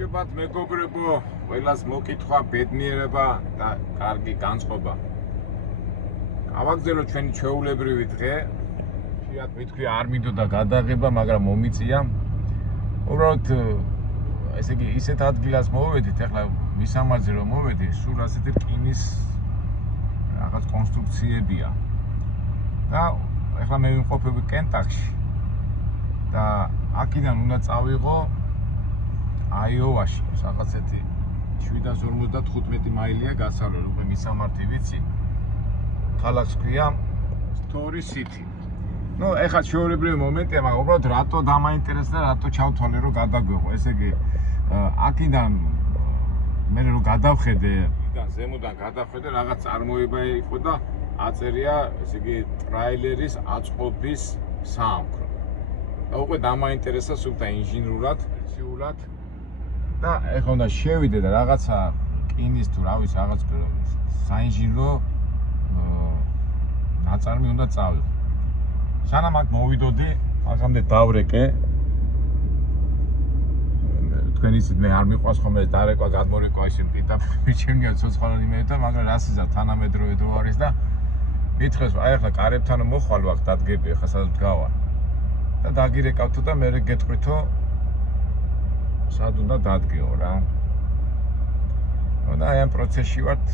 Ჭებათ მეგობრებო, ყველას მოკითხვა, ბედნიერება და კარგი განწყობა. გავაგზავნოთ ჩვენი ჩვეულებრივი დღე. შეიძლება მithქვი არ მინდოდა გადაღება, მაგრამ მომიწია. უბრალოდ ესე იგი ისეთ ადგილას მოვედით, ეხლა მისამართზე რომ მოვედი, სულ ასეთი რკინის რაღაც კონსტრუქციებია. და ეხლა მე ვიმყოფები კენტაკში. და აქედან უნდა წავიღო აიოვაში, რაღაცეთი 755 მაილია გასავლელი, უკვე მისამართი ვიცი. ქალაქს ქვია Story City. Ну, ეხლა შეულებრივი მომენტია, მაგრამ უბრალოდ რატო დამაინტერესდა, რატო ჩავთვალე რომ გადაგვეღო. ესე იგი, აქედან მე რომ გადავხედე, იქიდან ზემოდან გადავხედე, რაღაც წარმოება იყო და აწერია, ესე იგი, ტრაილერის აწყობის საამქრო. და უკვე დამაინტერესდა სულთა ინჟინრულად, სპეციალურად. და ეხლა უნდა შევიდე და რაღაცა რკინის თუ რა ვიცი, რაღაც საინჟინრო ნაწარმი უნდა წავიღო. სანამ აქ მოვიდოდი, აქამდე დავრეკე. თქვენ იცით, მე არ მიყვარს ხოლმე დარეკვა, გადმორეკვა, ისე პიტაპი ჩემია ცოცხალო იმედა, მაგრამ რას იზარ თანამედროვე დრო არის და მითხრეს, აი ახლა კარებთან მოხვალ ვახ, დადგები, ახლა სადაც დგავარ. და დაგირეკავთო და მე გეტყვითო სად უნდა დადგეო რა. და აი ამ პროცესში ვართ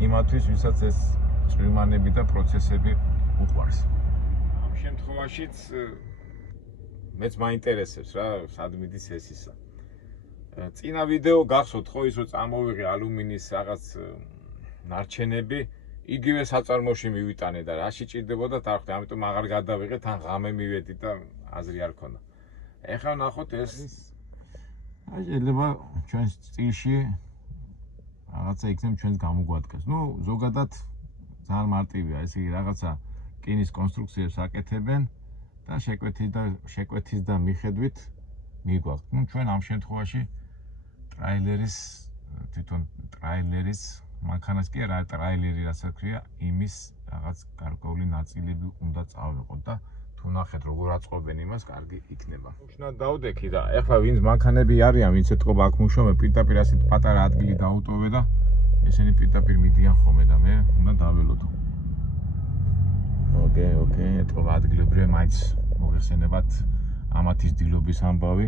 იმათვის, ვისაც ეს წვიმანები და პროცესები უყვარს. ამ შემთხვევაშიც მეც მაინტერესებს რა, სად მიდის ეს ისა. წინა ვიდეო გახსოვთ ხო ის რომ წამოვიღე ალუმინის რაღაც ნარჩენები, იგივე საწარმოში მივიტანე და რაში ჭირდებოდა დავხდი, ამიტომ აღარ გადავიღე, თან ღამე მივედი და აზრი არ ქონდა. ეხლა ნახოთ ეს აი შეიძლება ჩვენს სტილში რაღაცა იქნება ჩვენს გამოგვადგეს. Ну, ზოგადად ძალიან მარტივია, ესე იგი რაღაცა რკინის კონსტრუქციებს აკეთებენ და შეკვეთის და მიხედვით მიგვაქვს. Ну, ჩვენ ამ შემთხვევაში თვითონ ტრაილერის მანქანას კი არა, ტრაილერი რასაც ქვია, იმის რაღაც გარკვეული ნაწილები უნდა წავიღოთ და თუ ნახეთ როგორ აწყობენ იმას, კარგი იქნება. უშნად დავდექი და ეხლა ვინც მანქანები არიან, ვინც ეთყობა აქ მუშაობენ, პირდაპირ ასეთ პატარა ადგილი დაუტოვე და ესენი პირდაპირ მიდიან ხოლმე და მე უნდა დაველოდო. ოკეი, ეთყობა ადგილებრივი მაინც მოიხსენებათ ამათის დილობის ამბავი.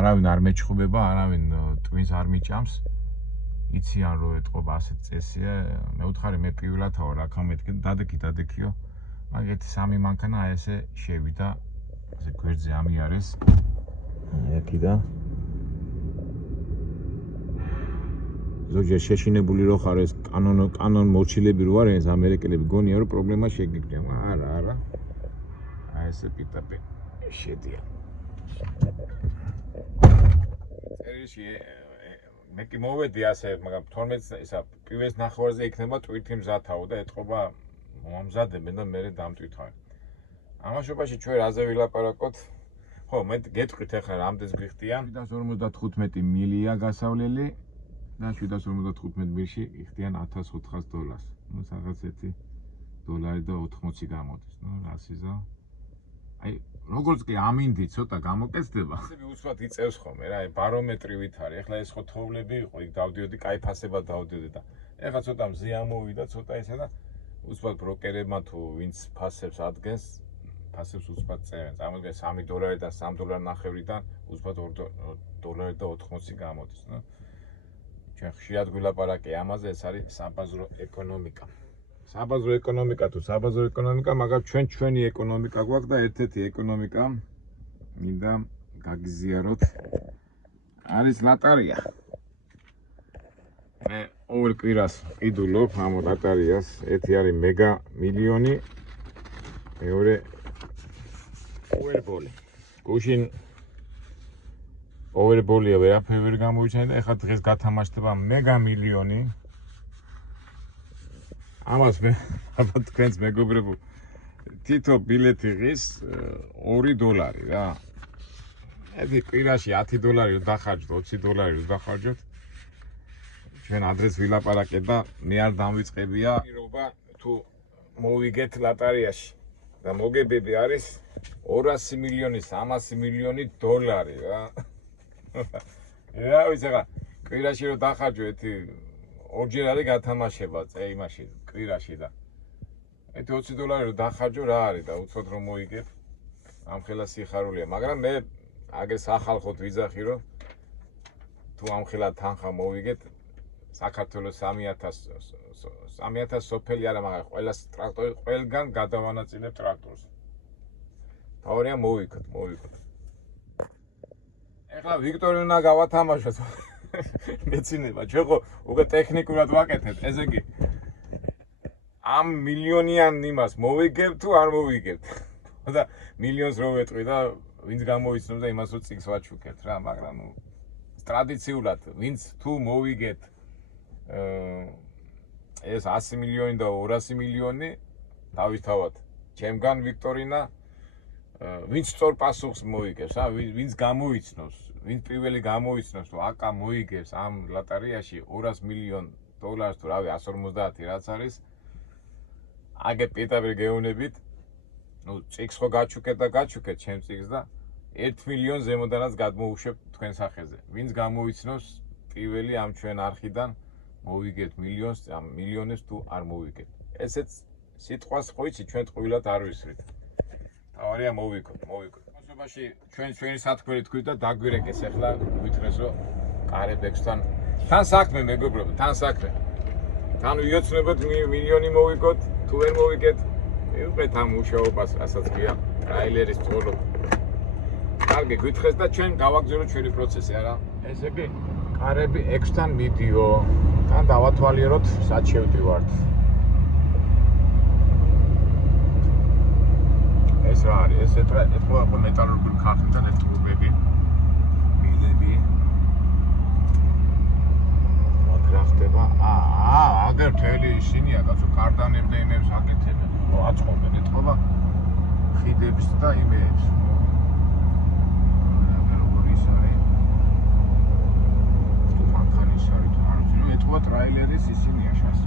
არავინ არ მეჩხუბება, არავინ ტვინს არ მიჭამს. იციან რომ ეთყობა ასეთ წესია, მე ვთხარი მე პირველათაო რა ქამეთქე დადექიო. მაგეთი სამი მანქანა აი ესე შევიდა, ასე გვერდზე ამიარეს. აქიდა. ზოგჯერ შეშინებული რო ხარ ეს კანონ მორჩილები რო არიან ეს ამერიკელები, გონია რომ პრობლემა შეგიგდენ. არა. აი ესე პიტაპი შედიან. წერილში მე კი მოვედი ასე, მაგრამ 12 ისა პირველ ნახევარზე იქნება ტვირთი მზათაო და ეთყობა მომამზადებენ და მე დამტვითხავენ. ამაშობაში ჩვენ რაზე ვილაპარაკოთ? ხო, მე გეტყვით ახლა რამდენს გვიხდიან? 755 მილია გასავლელი და 755 მილში იხდიან $1400. Ну, რაღაც $1 და 80 გამოდის. Ну, რას იზა? აი, როგორც კი ამინდი ცოტა გამოკეთდება. ისე უცბად იწევს ხოლმე რა, ბარომეტრივით არის. ეხლა ეს ხო თოვლები იყო, იქ დავდიოდი, კაი ფასებად დავდიოდი და ეხლა ცოტა მზე ამოვიდა, ცოტა ესა და უცბად ბროკერებმა თუ ვინც ფასებს ადგენს, ფასებს უცბად წერენ. წარმოგიდგენთ $3-დან $3.50-დან უცბად $2 და 80 გამოდის. ნუ ჩვენ ხშირად გვილაპარაკე ამაზე, ეს არის საბაზრო ეკონომიკა. საბაზრო ეკონომიკა, მაგრამ ჩვენი ეკონომიკა გვაქვს და ერთ-ერთი ეკონომიკა მინდა გაგიზიაროთ არის ლატარია. მე ყოველ კვირას ყიდულობ ამ ლატარიას. ერთი არის მეგა მილიონი, მეორე პოვერბოლი. გუშინ პოვერბოლია ვერაფერი ვერ გამოიჩენე და ეხლა დღეს გათამაშდება მეგა მილიონი. ამას მე ალბათ თქვენს მეგობრებო თითო ბილეთი ღირს $2 რა. ერთი კვირაში $10 დახარჯოთ, $20 დახარჯოთ. ჩვენ ადრეს ვილაპარაკეთ და მე არ დამვიწყებია პირობა თუ მოვიგეთ ლატარიაში და მოგებები არის $200 მილიონი, $300 მილიონი რა. რა ვიცი ახლა კვირაში რომ დახარჯო ერთი ორჯერ არის გათამაშება იმაში კვირაში და ერთი $20 რომ დახარჯო რა არის და უცოდ რომ მოიგებ ამ ხელა სიხარულია მაგრამ მე აგერ სახალხოდ ვიძახი რომ თუ ამ ხელა თანხა მოვიგეთ საქართველოს 3000 სოფელი არა მაგრამ ყველა ტრაქტორი ყველგან გადავანაწილებ ტრაქტორს თავია მოვიქოთ ეხლა ვიქტორი უნდა გავათამაშოთ მეცინება ჩვენ ხო უკვე ტექნიკურად ვაკეთებ ესე იგი ამ მილიონიან იმას მოვიგებ თუ არ მოვიგებ და მილიონს რო ვეტყვი და ვინც გამოიცნობს და იმას რო წიგს ვაჩუქებთ რა მაგრამ ნუ ტრადიციულად ვინც თუ მოვიგეთ ეს 100 მილიონი და 200 მილიონი დავითავად ჩემგან ვიქტორინა ვინც სწორ პასუხს მოიგებს ვინც გამოიცნობს ვინც პირველი გამოიცნობს რომ აკა მოიგებს ამ ლოტარიაში $200 მილიონ თუ რავი 150 რაც არის აგე პირდაპირ გეუნებით ნუ წიგს ხო გაჩუქეთ ჩემ წიგს და 1 მილიონ ზემოდანაც გადმოუშვებ თქვენ სახეზე ვინც გამოიცნობს პირველი ამ ჩვენ არხიდან მოვიგეთ მილიონს ამ მილიონებს თუ არ მოვიგეთ ესეც სიტყვას ხო იცი ჩვენ ტყუილად არ ვისვრით თავარია მოვიგოთ მოსობაში ჩვენი სათქმელი თქვით და დაგვირეკეს ახლა გვითხრეს რომ კარებექსთან თან საქმე მეგობრებო თან საქმე თან ვიოცნებოთ მილიონი მოვიგოთ თუ ვერ მოვიგეთ მივყეთ ამ მუშაობას რასაც გია ტრაილერის წოლო კარგი გვითხრეს და ჩვენ გავაგზავნოთ ჩვენი პროცესი არა ესე იგი კარები 6-თან მიდიო თან დავათვალიეროთ სად შევდივართ ეს რა არის ეს ეთქვა მეტალურგიული ქარხნიდან ეს ტრუბები მილები რა ხდება აგერ მთელი ისინია კაცო კარდანებს და იმებს აკეთებენ ხო აწყობენ ეთქვა ხიდებს და იმებს ეთქვა ტრაილერის ისინია შას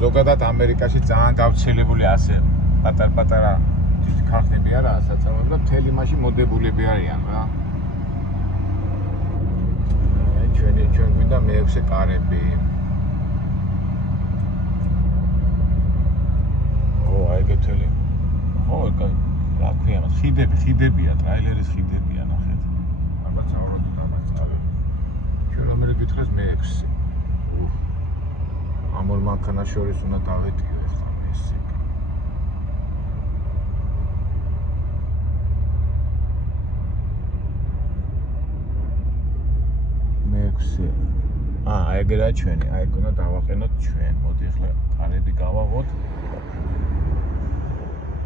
ზოგადად ამერიკაში ძალიან გავრცელებული ასე პატარ-პატარა ქარხნები არაა საწარმოები და მთელი მასში მოდებულები არიან რა. ჩვენ გვინდა მე-6 კარები. აი გეთელი. რა ქვია მას ხიდებია, ტრაილერის ხიდებია ნახეთ. ალბათ საუბრობთ ამაზე. ჩვენ ამერ გითხრას მე-6. ამ ორ მანქანას შორის უნდა დავეტიო ახლა ესე. მე-6. ეგრეა ჩვენი, აი უნდა დავაყენოთ ჩვენ. მოდი ახლა კარები გავაღოთ.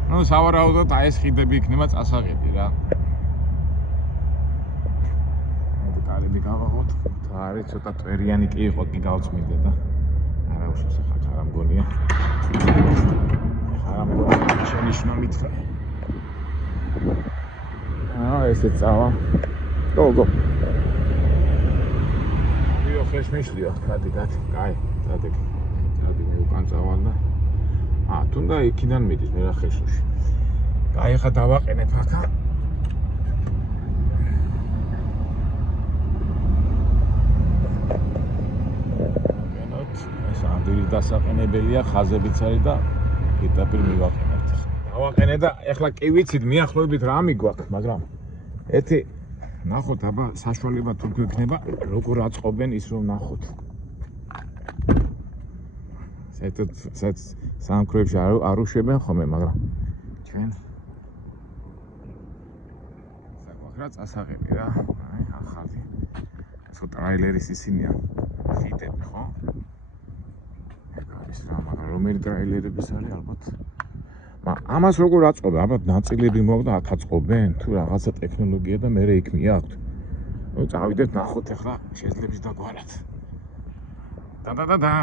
ნუ სავარაუდოდ აი ეს ხიდები იქნება წასაღები რა. მოდი კარები გავაღოთ. არის ცოტა ტვერიანი კი იყო კი გავწმინდა და არა უშავს ახლა არ მგონია. ახლა მგონია შენიშნა მითხრა. ესე წავა. გოგო. ვიო ხეშმიშლია, გადი. კაი, გადი მე უკან წავალ და თუნდა იქიდან მიდის მე რა ხეშუში. კაი, ახლა დავაყენეთ აქა. ამდენი დასაყენებელია, ხაზებიც არის და პირდაპირ მივაყენებთ. დავაყენე და ახლა კი ვიცით მიახლოებით რა მიგვაქვს, მაგრამ ერთი ნახოთ აბა საშუალება თუ გვექნება, როგორ აწყობენ ის რომ ნახოთ. საერთოდ სამკროებში არ უშვებენ ხოლმე, მაგრამ ჩვენ საკუთრად წასაღები რა. აი ახალი. ეს ტრაილერის ისინია ხიდები, ხო? მაგრამ რომელი ტრაილერების არის ალბათ. ამას როგორ აწყობენ? ალბათ ნაწილები მოაქვს და აქ აწყობენ თუ რაღაცა ტექნოლოგია და მე იქ მიაქვთ. ნუ წავიდეთ ნახოთ ახლა შეძლებს დაგვარად. და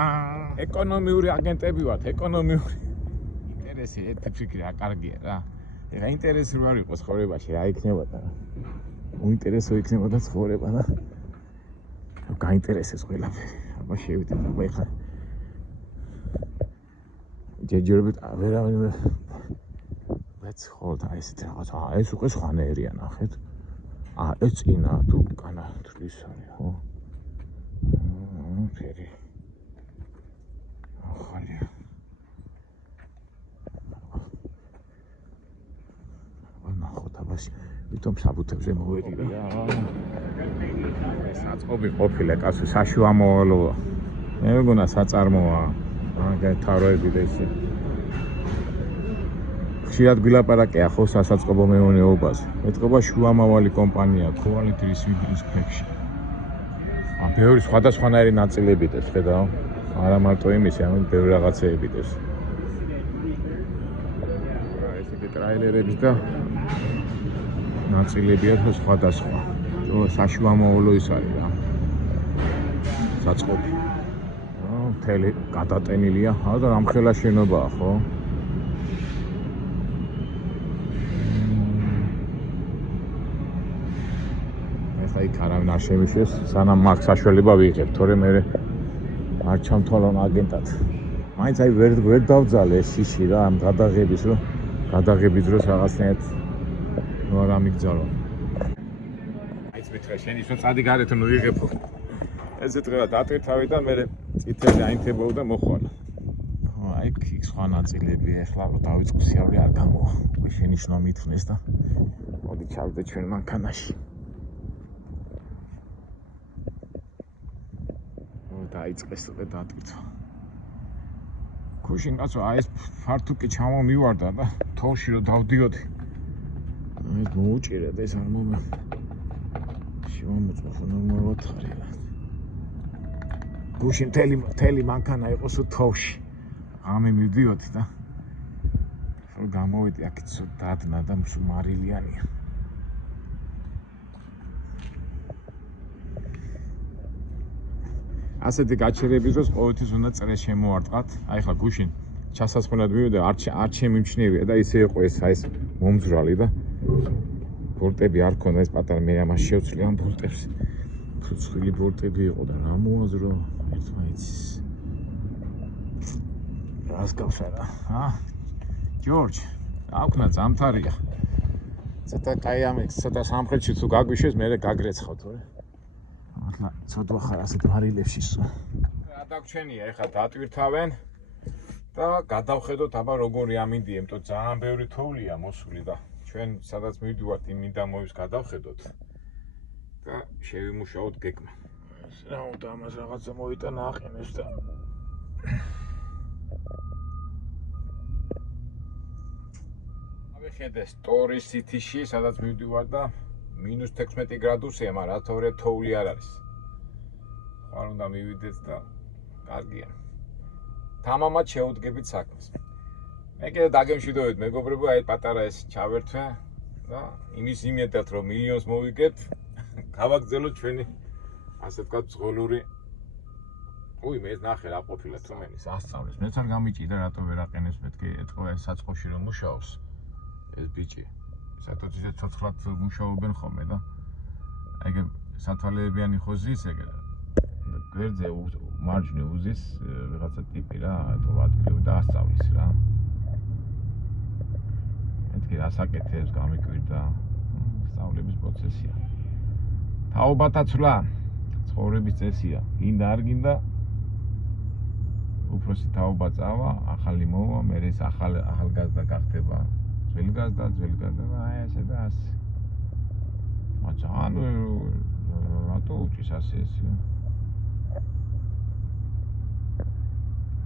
ეკონომიური აგენტები ვართ, ეკონომიური. ინტერესი ერთი ფიქრი აკარგია რა. ეხა ინტერესი რო არ იყოს ცხოვრებაში, რა იქნებოდა რა. უინტერესო იქნებოდა ცხოვრება და გაინტერესებს ყველაფერი. აბა შევიდეთ, აბა ეხლა ჯერჯერობით ვერავინ ხო და ესეთი რაღაც ეს უკვე სხვანაირია ნახეთ. ეს წინა თუ კანა თulis არის ხო? ფერი. ახალია. ნახოთ აბაში. თვითონ საბუთებზე მოვედი და ეს საწყობი ყოფილა კაცი საშუამოვალოა. მე მგონა საწარმოა. მაგა თავრები და ისე. ხშირად გვილაპარაკია ხო სასაწყობო მეურნეობაზე. ეთყობა შუამავალი კომპანია Quality Seed Inspection. ბევრი სხვადასხვანაირი ნაწილები დეს, ხედავ. არა მარტო იმისი, ამით ბევრი რაღაცეები დეს. ესეთი ტრაილერები და ნაწილებია თუ სხვადასხვა. საშუამოვალო ის არის რა. საწყობი. მთელი გადატენილია, და ამხელა შენობაა, ხო? ეხლა იქ არავინ არ შემიშეს, სანამ მაგ საშუალება ვიღებ, თორე მე არ ჩამთვალონ აგენტად. მაინც აი ვერ დავძალე ეს ისი რა, ამ გადაღების დროს რაღაცნაირად არ ამიგძარო. აიც მეთქე შენ ისო წადი გარეთ ნუ ვიღებო. ესე დღეა დატვირთავი და მე წითელი აინთებო და მოხვალ. აი იქ სხვა ნაწილები ეხლა რომ დავიწყო სიავლე არ გამოვა. შენიშნო მithnes და მოდი ჩავდე ჩვენ მანქანაში. დაიწყეს და დატვირთვა. ქუშინ კაცო აი ეს ფართუკი ჩამომივარდა და თოვში რომ დავდიოდი. აი მოუჭირა და ეს არ მომე. შემოწმო ნორმალურად ხარ. გუშინ მთელი მანქანა იყოს თოვში. ამი მივდიოდი და რომ გამოვედი აქ დადნა და მარილიანია. ასეთი გაჩერების დროს ყოველთვის უნდა წრეს შემოარტყათ. აი ხა გუშინ ჩასასხმელად მივიდა არ შემიმჩნევია და ისე იყო ეს მომძრალი და ბოლტები არ ქონდა ეს პატარა მე ამას შევცვლი ამ ბოლტებს. ცხვილი ბოლტები იყო და რა მოაზრო ერთმანეთს. რას გავს არა? ჯორჯ, აკვნა ზამთარია. ცოტა კაი ამექს, ცოტა სამხრეთში თუ გაგვიშეს, მე გაგრეცხავ თორე. ახლა ცოტა ხარ ასეთ მარილებში სულ. რა დაგჩენია, ეხლა დატვირთავენ და გადავხედოთ აბა როგორი ამინდია, იმიტომ ძალიან ბევრი თოვლია მოსული და ჩვენ სადაც მივდივართ იმ მინდამოვის გადავხედოთ და შევიმუშაოთ გეგმა. რა უნდა ამას რაღაცა მოიტანა აყენებს და ხედე სტორის სიტიში, სადაც მივდივარ და -16 გრადუსია, მაგრამ რატომ თოვლი არ არის. ხარ უნდა მივიდეთ და კარგია. თამამად შეუდგებით საქმეს. მე კიდე დაგემშვიდობეთ მეგობრებო, აი პატარა ეს ჩავერთვე და იმის იმედად რომ მილიონს მოვიგებთ, გავაგზავნოთ ჩვენი ასე ვთქვათ ძღოლური. მე ნახე რა ყოფილა თუმენის ასწავლეს. მეც არ გამიჭირდა რატომ ვერ აყენებს მეთქი ეთქვა ეს საწყოში რომ მუშაობს. ეს ბიჭი სათოთიზე ცოცხლად მუშაობენ ხოლმე და ეგ სათვალეებიანი ხოზის ეგ გვერდზე მარჯვნივ უზის ვიღაცა ტიპი რა თუ ადგილები და ასწავლის რა მეთქი ასაკეთებს გამიკვირდა სწავლების პროცესია თაობათა ცვლა ცხოვრების წესია გინდა არ გინდა უფროსი თაობა წავა ახალი მოვა მე ეს ახალგაზრდა გახდება ძველგაზრდა და ესე და ასე. მაგრამ რატო უჭის ასე ეს?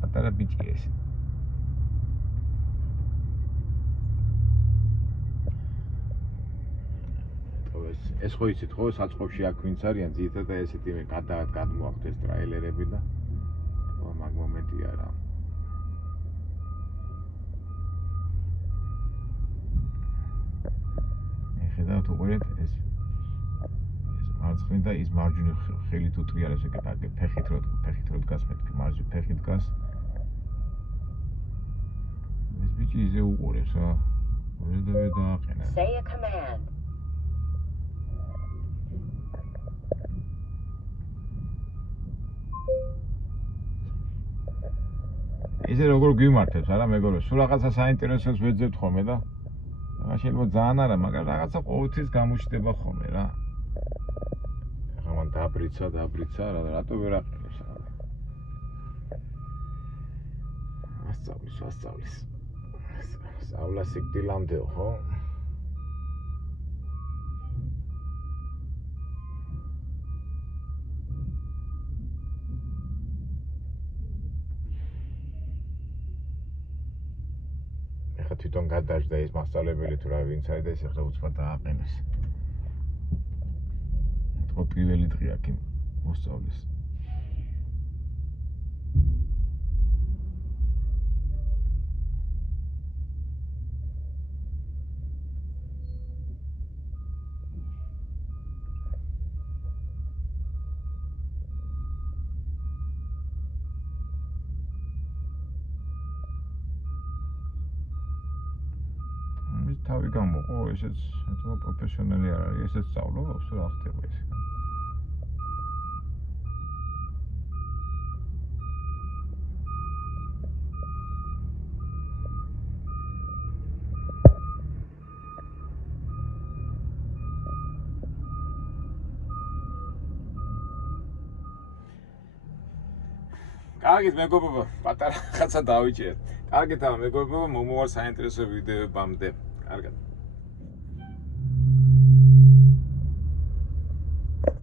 პატარა ბიჭი ეს. ეს ხო იცით ხო საწყობში აქ ვინც არიან ძირითადად ესეთი მე გადმოახდეს ტრაილერები და მაგ მომენტია რა. ხედავთ უყურეთ ეს მარცხნივ და ის მარჯვნივ ხელით უტრიალებს ეგ ფეხით რო დგას მეთქი მარჯვნივ ფეხით დგას ეს ბიჭი ისე უყურებს რა ვერ დააყენა Say a command ისე როგორ გვიმართებს არა მეგობრებო სულ რაღაცა საინტერესოს ვეძებთ ხოლმე და შეიძლება ძალიან არა, მაგრამ რაღაცა ყოველთვის გამოჩნდება ხოლმე რა. ახლა მან დაბრიცა, რატო ვერ აყენებს რა. ასწავლის. სწავლა სიკვდილამდეო, ხო? ახლა თვითონ გადაჭდა ეს მასწავლებელი თუ რა ვინც არის და ეს ახლა უცბად დააყენეს. თქო პირველი დღე აქ მოსწავლის. თავი გამოყო, ესეც ეთქო პროფესიონალი არ არის, ესეც სწავლობს, რა ხდება ეს. კარგით მეგობრებო, პატარა რაღაცა დავიჭერეთ. კარგით მეგობრებო, მომავალ საინტერესო ვიდეოებამდე. კარგად.